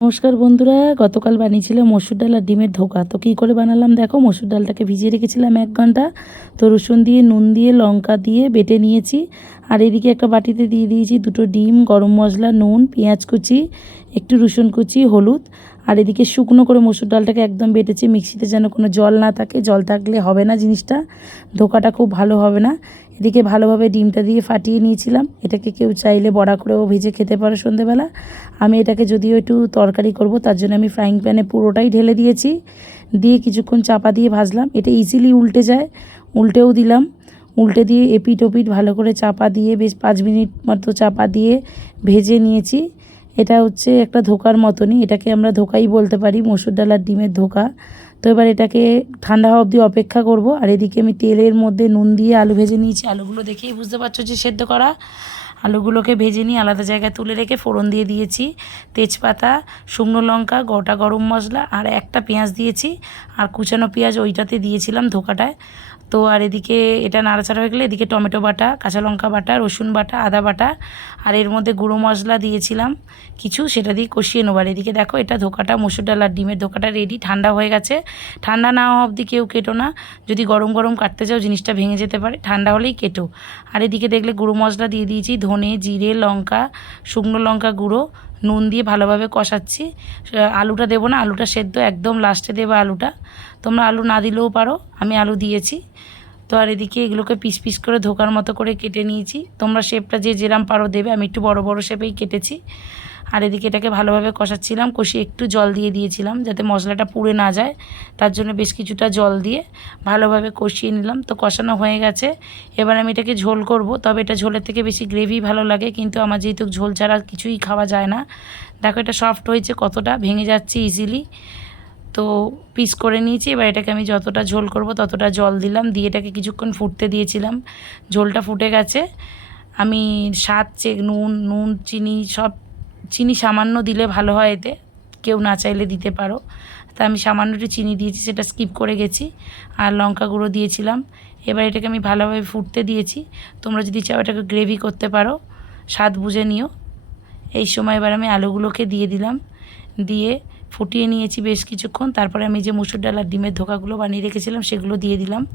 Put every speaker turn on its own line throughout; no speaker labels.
নমস্কার বন্ধুরা, গতকাল বানিয়েছিলাম মসুর ডাল আর ডিমের ধোকা। তো কী করে বানালাম দেখো, মসুর ডালটাকে ভিজিয়ে রেখেছিলাম এক ঘণ্টা। তো রসুন দিয়ে, নুন দিয়ে, লঙ্কা দিয়ে বেটে নিয়েছি। আর এদিকে একটা বাটিতে দিয়ে দিয়েছি দুটো ডিম, গরম মশলা, নুন, পেঁয়াজ কুচি, একটু রসুন কুচি, হলুদ। আর এদিকে শুকনো করে মসুর ডালটাকে একদম বেটেছি, মিক্সিতে যেন কোনো জল না থাকে, জল থাকলে হবে না জিনিসটা, ধোকাটা খুব ভালো হবে না। এদিকে ভালোভাবে ডিমটা দিয়ে ফাটিয়ে নিয়েছিলাম, এটাকে কেউ চাইলে বড়া করেও ভেজে খেতে পারে সন্ধেবেলা। আমি এটাকে যদিও একটু তরকারি করব, তার জন্য আমি ফ্রাইং প্যানে পুরোটাই ঢেলে দিয়েছি। দিয়ে কিছুক্ষণ চাপা দিয়ে ভাজলাম, এটা ইজিলি উল্টে যায়, উল্টেও দিলাম। উল্টে দিয়ে এপিট ওপিট ভালো করে চাপা দিয়ে, বেশ পাঁচ মিনিট মতো চাপা দিয়ে ভেজে নিয়েছি। এটা হচ্ছে একটা ধোকার মতনই। এটাকে আমরা ধোকাই বলতে পারি, মসুর ডাল আর ডিমের ধোকা। তো এবার এটাকে ঠান্ডা হওয়া অবধি অপেক্ষা করব। আর এদিকে আমি তেলের মধ্যে নুন দিয়ে আলু ভেজে নিয়েছি। আলুগুলো দেখেই বুঝতে পারছ যে সেদ্ধ করা। আলুগুলোকে ভেজে নিয়ে আলাদা জায়গায় তুলে রেখে ফোড়ন দিয়ে দিয়েছি। তেজপাতা, শুকনো লঙ্কা, গোটা গরম মশলা আর একটা পেঁয়াজ দিয়েছি। আর কুচানো পেঁয়াজ ওইটাতে দিয়েছিলাম ধোকাটায়। তো আর এদিকে এটা নাড়াচাড়া হয়ে গেলে এদিকে টমেটো বাটা, কাঁচা লঙ্কা বাটা, রসুন বাটা, আদা বাটা আর এর মধ্যে গুঁড়ো মশলা দিয়েছিলাম। কিছু সেটা দিয়ে কষিয়ে নেব। আর এদিকে দেখো এটা ধোকাটা, মসুর ডাল আর ডিমের ধোকাটা রেডি ঠান্ডা হয়ে গেছে। ঠান্ডা না হওয়া অবধি কেউ কেটো না। যদি গরম গরম কাটতে চাও জিনিসটা ভেঙে যেতে পারে, ঠান্ডা হলেই কেটো। আর এদিকে দেখলে গুঁড়ো মশলা দিয়ে দিয়েছি ধনে, জিরে, লঙ্কা, শুকনো লঙ্কা গুঁড়ো নুন দিয়ে ভালোভাবে কষাচ্ছি। আলুটা দেবো না, আলুটা সেদ্ধ, একদম লাস্টে দেবো আলুটা। তোমরা আলু না দিলেও পারো, আমি আলু দিয়েছি। তো আর এদিকে এগুলোকে পিস পিস করে ধোকার মতো করে কেটে নিয়েছি। তোমরা শেপটা যে যেরাম পারো দেবে, আমি একটু বড় বড় শেপেই কেটেছি। আর এদিকে এটাকে ভালোভাবে কষাচ্ছিলাম, কষিয়ে একটু জল দিয়ে দিয়েছিলাম যাতে মশলাটা পুড়ে না যায়। তার জন্য বেশ কিছুটা জল দিয়ে ভালোভাবে কষিয়ে নিলাম। তো কষানো হয়ে গেছে। এবার আমি এটাকে ঝোল করব। তবে এটা ঝোলের থেকে বেশি গ্রেভি ভালো লাগে, কিন্তু আমার যেহেতু ঝোল ছাড়া কিছুই খাওয়া যায় না। দেখো এটা সফট হয়েছে কতটা, ভেঙে যাচ্ছে ইজিলি তো পিস করে নিয়েছি। এবার এটাকে আমি যতটা ঝোল করব ততটা জল দিলাম। দিয়ে এটাকে কিছুক্ষণ ফুটতে দিয়েছিলাম। ঝোলটা ফুটে গেছে। আমি স্বাদ চেক নুন নুন, চিনি সব চিনি সামান্য দিলে ভালো হয় এতে। কেউ না চাইলে দিতে পারো। তা আমি সামান্য একটু চিনি দিয়েছি, সেটা স্কিপ করে গেছি। আর লঙ্কা গুঁড়ো দিয়েছিলাম। এবার এটাকে আমি ভালোভাবে ফুটতে দিয়েছি। তোমরা যদি চাও এটাকে গ্রেভি করতে পারো, স্বাদ বুঝে নিও। এই সময় এবার আমি আলুগুলোকে দিয়ে দিলাম। দিয়ে ফুটিয়ে নিয়েছি বেশ কিছুক্ষণ। তারপরে আমি যে মুসুর ডাল আর ডিমের ধোকাগুলো বানিয়ে রেখেছিলাম, সেগুলো দিয়ে দিলাম।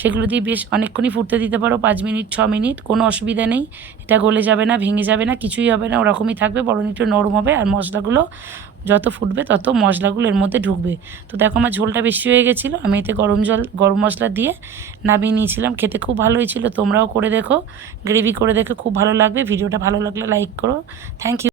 সেগুলো দিয়ে বেশ অনেকক্ষণই ফুটতে দিতে পারো, পাঁচ মিনিট, ছ মিনিট, কোনো অসুবিধা নেই। এটা গলে যাবে না, ভেঙে যাবে না, কিছুই হবে না, ওরকমই থাকবে, বরং একটু নরম হবে আর মশলাগুলো যত ফুটবে তত মশলাগুলো এর মধ্যে ঢুকবে। তো দেখো আমার ঝোলটা বেশি হয়ে গেছিল, আমি এতে গরম জল, গরম মশলা দিয়ে নামিয়ে নিয়েছিলাম, খেতে খুব ভালো হয়েছিল তোমরাও করে দেখো, গ্রেভি করে দেখো খুব ভালো লাগবে, ভিডিওটা ভালো লাগলে লাইক করো, থ্যাংক ইউ।